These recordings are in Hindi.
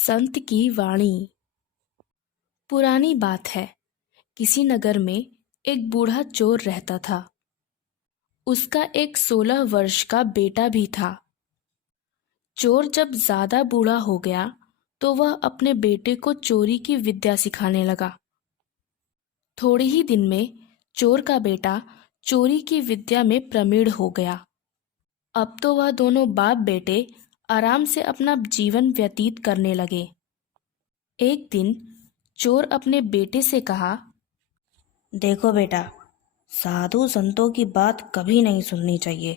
संत की वाणी। पुरानी बात है, किसी नगर में एक बूढ़ा चोर रहता था। उसका एक 16 वर्ष का बेटा भी था। चोर जब ज्यादा बूढ़ा हो गया तो वह अपने बेटे को चोरी की विद्या सिखाने लगा। थोड़े ही दिन में चोर का बेटा चोरी की विद्या में प्रवीण हो गया। अब तो वह दोनों बाप बेटे आराम से अपना जीवन व्यतीत करने लगे। एक दिन चोर अपने बेटे से कहा, देखो बेटा, साधु संतों की बात कभी नहीं सुननी चाहिए।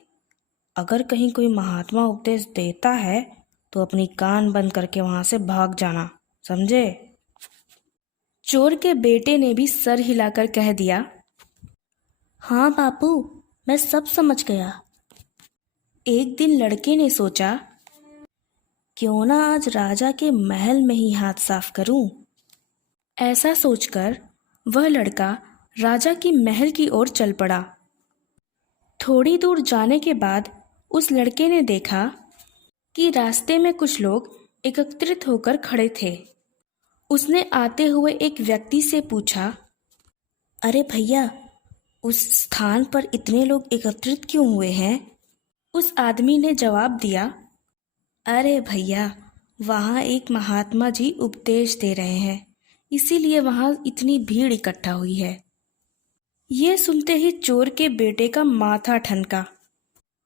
अगर कहीं कोई महात्मा उपदेश देता है तो अपनी कान बंद करके वहां से भाग जाना, समझे? चोर के बेटे ने भी सर हिलाकर कह दिया, हाँ बापू, मैं सब समझ गया। एक दिन लड़के ने सोचा, क्यों ना आज राजा के महल में ही हाथ साफ करूं। ऐसा सोचकर वह लड़का राजा की महल की ओर चल पड़ा। थोड़ी दूर जाने के बाद उस लड़के ने देखा कि रास्ते में कुछ लोग एकत्रित होकर खड़े थे। उसने आते हुए एक व्यक्ति से पूछा, अरे भैया, उस स्थान पर इतने लोग एकत्रित क्यों हुए हैं? उस आदमी ने जवाब दिया, अरे भैया, वहाँ एक महात्मा जी उपदेश दे रहे हैं, इसीलिए वहाँ इतनी भीड़ इकट्ठा हुई है। ये सुनते ही चोर के बेटे का माथा ठनका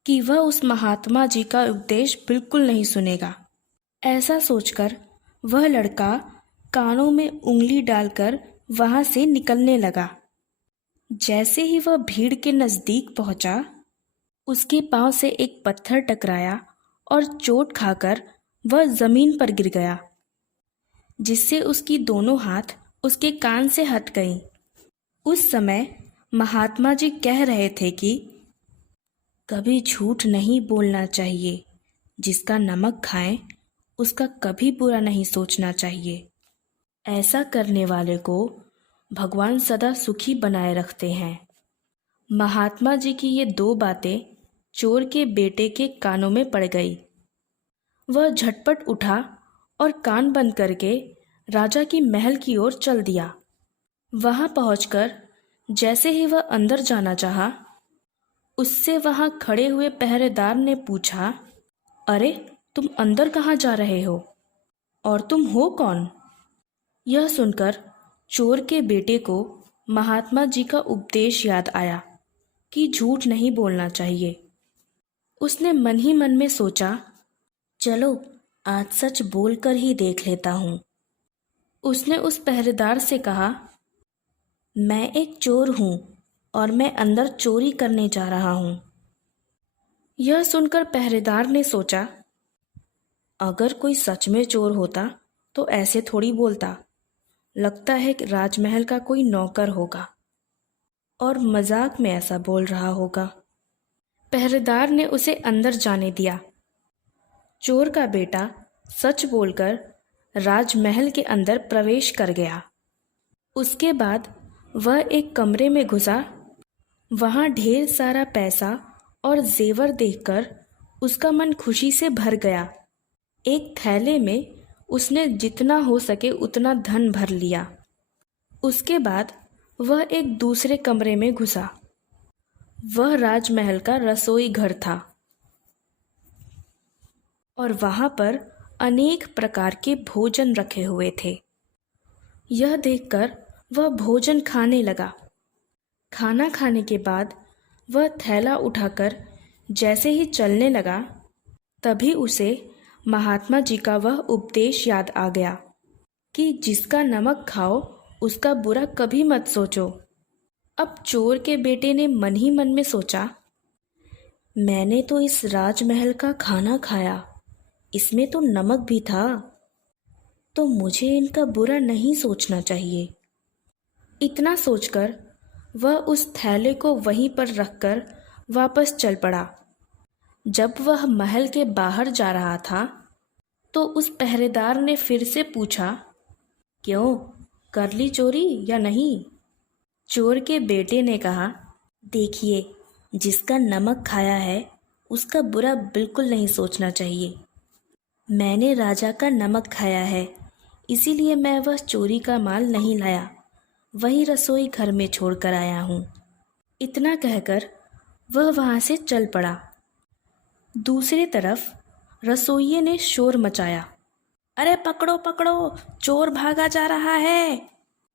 कि वह उस महात्मा जी का उपदेश बिल्कुल नहीं सुनेगा। ऐसा सोचकर वह लड़का कानों में उंगली डालकर वहां से निकलने लगा। जैसे ही वह भीड़ के नजदीक पहुंचा, उसके पांव से एक पत्थर टकराया और चोट खाकर वह जमीन पर गिर गया, जिससे उसकी दोनों हाथ उसके कान से हट गईं। उस समय महात्मा जी कह रहे थे कि कभी झूठ नहीं बोलना चाहिए। जिसका नमक खाएं उसका कभी बुरा नहीं सोचना चाहिए। ऐसा करने वाले को भगवान सदा सुखी बनाए रखते हैं। महात्मा जी की ये दो बातें चोर के बेटे के कानों में पड़ गई। वह झटपट उठा और कान बंद करके राजा की महल की ओर चल दिया। वहां पहुंचकर जैसे ही वह अंदर जाना चाहा, उससे वहां खड़े हुए पहरेदार ने पूछा, अरे तुम अंदर कहाँ जा रहे हो और तुम हो कौन? यह सुनकर चोर के बेटे को महात्मा जी का उपदेश याद आया कि झूठ नहीं बोलना चाहिए। उसने मन ही मन में सोचा, चलो आज सच बोलकर ही देख लेता हूँ। उसने उस पहरेदार से कहा, मैं एक चोर हूँ और मैं अंदर चोरी करने जा रहा हूँ। यह सुनकर पहरेदार ने सोचा, अगर कोई सच में चोर होता तो ऐसे थोड़ी बोलता। लगता है कि राजमहल का कोई नौकर होगा और मजाक में ऐसा बोल रहा होगा। पहरेदार ने उसे अंदर जाने दिया। चोर का बेटा सच बोलकर राजमहल के अंदर प्रवेश कर गया। उसके बाद वह एक कमरे में घुसा। वहां ढेर सारा पैसा और जेवर देखकर उसका मन खुशी से भर गया। एक थैले में उसने जितना हो सके उतना धन भर लिया। उसके बाद वह एक दूसरे कमरे में घुसा। वह राजमहल का रसोई घर था और वहां पर अनेक प्रकार के भोजन रखे हुए थे। यह देखकर वह भोजन खाने लगा। खाना खाने के बाद वह थैला उठाकर जैसे ही चलने लगा, तभी उसे महात्मा जी का वह उपदेश याद आ गया कि जिसका नमक खाओ उसका बुरा कभी मत सोचो। अब चोर के बेटे ने मन ही मन में सोचा, मैंने तो इस राजमहल का खाना खाया, इसमें तो नमक भी था, तो मुझे इनका बुरा नहीं सोचना चाहिए। इतना सोचकर वह उस थैले को वहीं पर रखकर वापस चल पड़ा। जब वह महल के बाहर जा रहा था तो उस पहरेदार ने फिर से पूछा, क्यों, कर ली चोरी या नहीं? चोर के बेटे ने कहा, देखिए, जिसका नमक खाया है उसका बुरा बिल्कुल नहीं सोचना चाहिए। मैंने राजा का नमक खाया है, इसीलिए मैं वह चोरी का माल नहीं लाया, वही रसोई घर में छोड़ कर आया हूँ। इतना कहकर वह वहाँ से चल पड़ा। दूसरी तरफ रसोइये ने शोर मचाया, अरे पकड़ो पकड़ो, चोर भागा जा रहा है।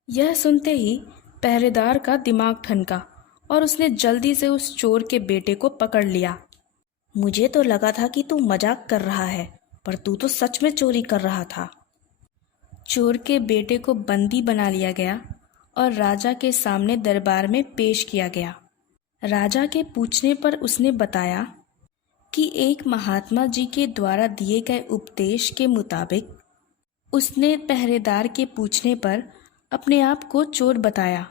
यह सुनते ही पहरेदार का दिमाग ठनका और उसने जल्दी से उस चोर के बेटे को पकड़ लिया। मुझे तो लगा था कि तू मजाक कर रहा है, पर तू तो सच में चोरी कर रहा था। चोर के बेटे को बंदी बना लिया गया और राजा के सामने दरबार में पेश किया गया। राजा के पूछने पर उसने बताया कि एक महात्मा जी के द्वारा दिए गए उपदेश के मुताबिक उसने पहरेदार के पूछने पर अपने आप को चोर बताया,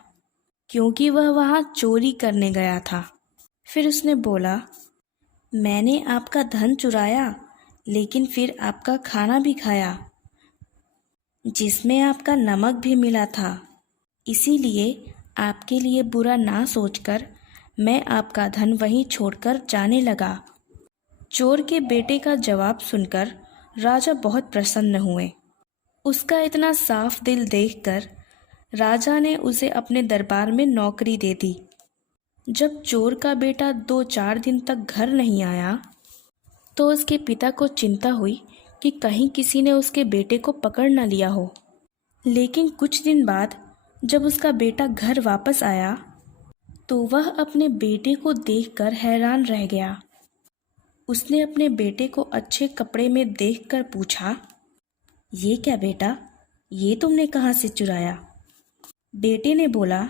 क्योंकि वह वहाँ चोरी करने गया था। फिर उसने बोला, मैंने आपका धन चुराया, लेकिन फिर आपका खाना भी खाया, जिसमें आपका नमक भी मिला था। इसीलिए आपके लिए बुरा ना सोचकर मैं आपका धन वहीं छोड़कर जाने लगा। चोर के बेटे का जवाब सुनकर राजा बहुत प्रसन्न हुए। उसका इतना साफ दिल देखकर राजा ने उसे अपने दरबार में नौकरी दे दी। जब चोर का बेटा 2-4 दिन तक घर नहीं आया तो उसके पिता को चिंता हुई कि कहीं किसी ने उसके बेटे को पकड़ न लिया हो। लेकिन कुछ दिन बाद जब उसका बेटा घर वापस आया तो वह अपने बेटे को देखकर हैरान रह गया। उसने अपने बेटे को अच्छे कपड़े में देखकर पूछा, ये क्या बेटा, ये तुमने कहाँ से चुराया? बेटे ने बोला,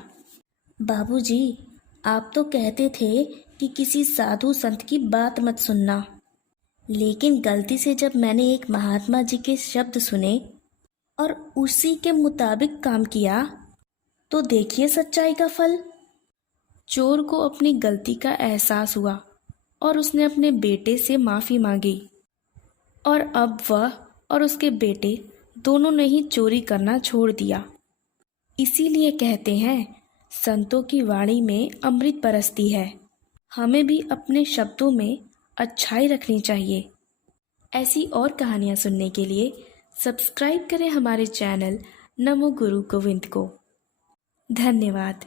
बाबूजी, आप तो कहते थे कि किसी साधु संत की बात मत सुनना, लेकिन गलती से जब मैंने एक महात्मा जी के शब्द सुने और उसी के मुताबिक काम किया तो देखिए सच्चाई का फल। चोर को अपनी गलती का एहसास हुआ और उसने अपने बेटे से माफ़ी मांगी और अब वह और उसके बेटे दोनों ने ही चोरी करना छोड़ दिया। इसीलिए कहते हैं, संतों की वाणी में अमृत बरसती है। हमें भी अपने शब्दों में अच्छाई रखनी चाहिए। ऐसी और कहानियाँ सुनने के लिए सब्सक्राइब करें हमारे चैनल नमो गुरु गोविंद को। धन्यवाद।